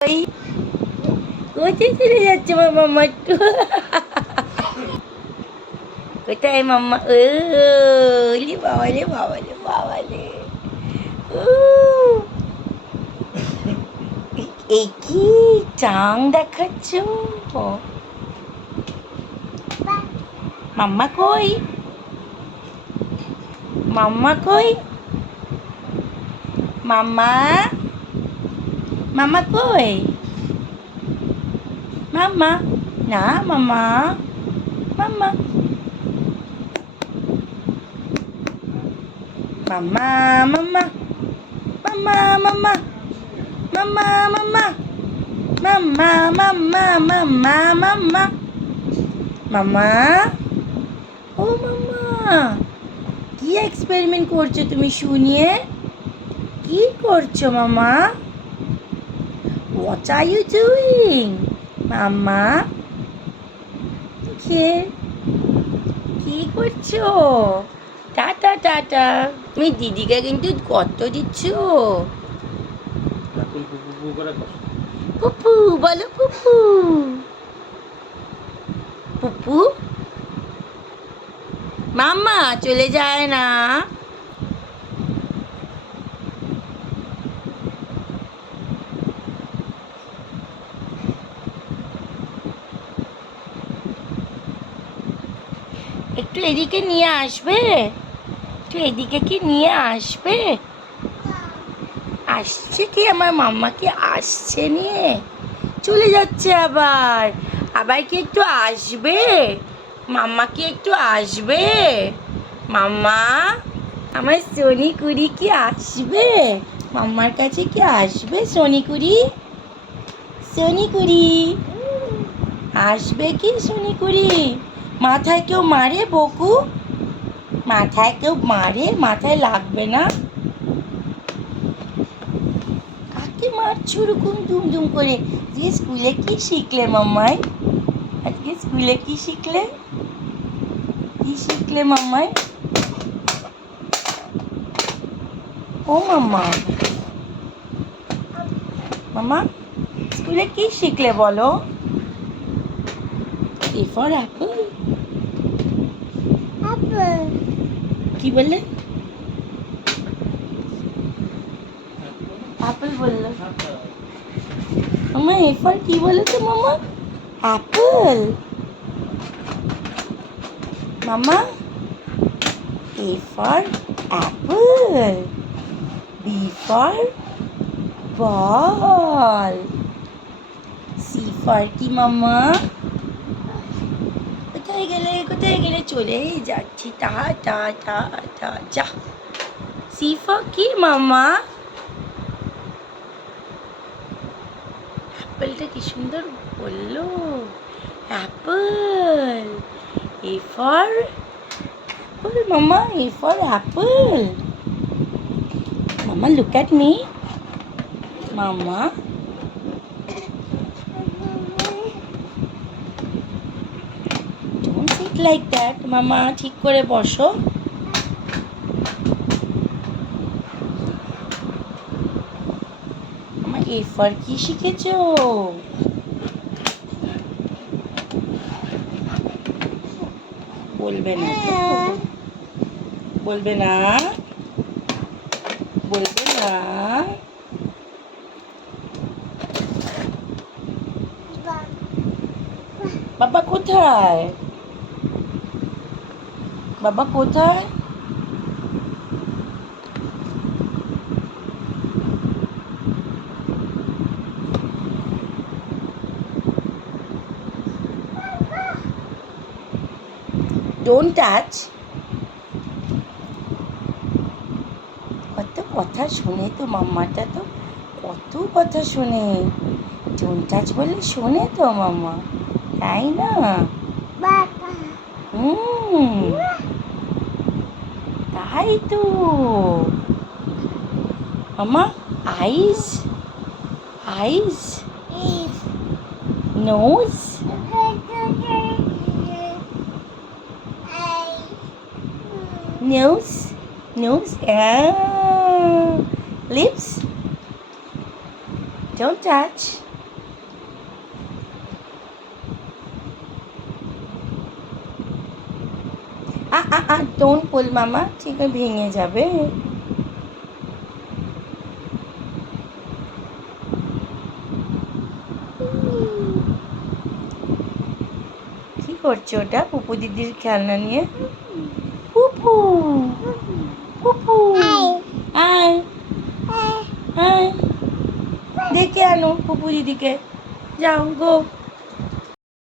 ওই কোথায় চলে যাচ্ছে আমার মাম্মা একটু কোথায় মাম্মা ও লে বাবা রে বাবা রে বাবা রে ও এই কি চাং দেখাচ্ছ মাম্মা কই মাম্মা কই মাম্মা মাম্মা কই মাম্মা না মাম্মা মাম্মা মাম্মা মাম্মা মাম্মা মাম্মা মাম্মা মাম্মা মাম্মা মাম্মা মাম্মা মাম্মা মাম্মা ও মাম্মা কি এক্সপেরিমেন্ট করছো তুমি শুনিয়ে কি করছো মাম্মা হোয়াট আর ইউ ডুইং মাম্মা কি করছো টাটা টাটা তুমি দিদিকে কিন্তু কত দিচ্ছ পুপু বলো পুপু পুপু মাম্মা চলে যায় না একটু এদিকে নিয়ে আসবে একটু এদিকে কি নিয়ে আসবে আসছে কি আমার মাম্মা কি আসছে নিয়ে চলে যাচ্ছে আবার আবার কি একটু আসবে মাম্মা কি একটু আসবে মাম্মা আমার সোনি কুড়ি কি আসবে মাম্মার কাছে কি আসবে সোনি কুড়ি আসবে কি সোনি কুড়ি মাথায় কেউ মারে বকু মাথায় কেউ মারে মাথায় লাগবে না কাকে মারছো ওরকম দুম করে আজকে স্কুলে কি শিখলে মাম্মাই আজকে স্কুলে কি শিখলে মাম্মাই ও মাম্মা মাম্মা স্কুলে কি শিখলে বলো এ ফর অ্যাপল কি বললে অ্যাপল বললো মাম্মা এ ফর কি বলে তো mamma apple mamma A for apple B for ball C for কি মাম্মা কোথায় গেলে চলেই যাচ্ছি টা টা টা টা যা সি ফর কি মাম্মা অ্যাপেলটা কি সুন্দর বললো apple A for apple mamma A for apple mamma look at me mamma don't sit like that mamma ঠিক করে বসো মাম্মা এ ফর কি শিখেছো বলবে না বলবে না বাবা কোথায় ডোন্ট টাচ কত কথা শোনে তো মাম্মাটা তো কত কথা শোনে ডোন্ট টাচ বললে শোনে তো মাম্মা তাই না তাই তো mamma eyes nose nose lips don't touch don't pull mamma, ঠিক আছে ভেঙে যাবে। কি করছে ওটা পুপু দিদির খেলনা নিয়ে? পুপু পুপু আয় আয়, দেখে আনো পুপু দিদিকে, যাও গো।